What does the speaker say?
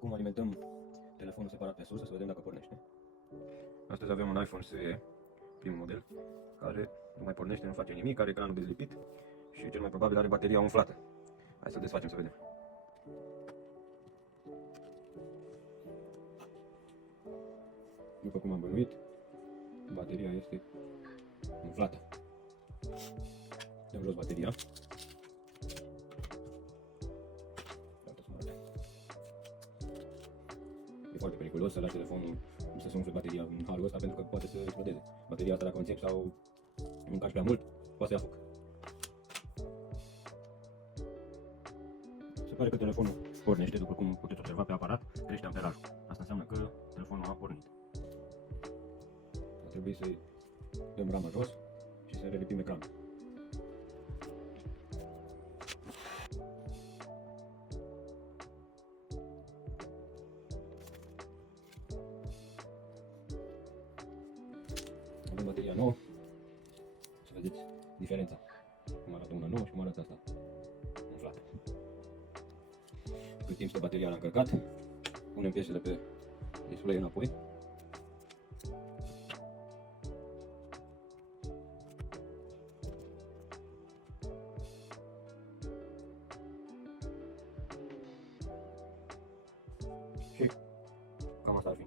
Acum alimentăm telefonul separat pe sursă să vedem dacă pornește. Astăzi avem un iPhone SE, primul model, care nu mai pornește, nu face nimic, are ecranul dezlipit și cel mai probabil are bateria umflată. Hai să-l desfacem să vedem. După cum am bănuit, bateria este umflată. Dăm jos bateria. E foarte periculos să lași telefonul să se umfle bateria în halul ăsta pentru că poate să explodeze. Bateria asta, dacă o înțepi sau încarci prea mult, poate să ia foc. Se pare că telefonul pornește, după cum puteți observa pe aparat, crește amperajul. Asta înseamnă că telefonul a pornit. Va trebui să-i dăm rama jos și să relipim ecranul. Avem bateria nouă, să vedeți diferența, cum arată una nouă și cum arată asta umflată. Cât timp stă bateria la încărcat, punem piesele pe display înapoi. Și cam asta ar fi.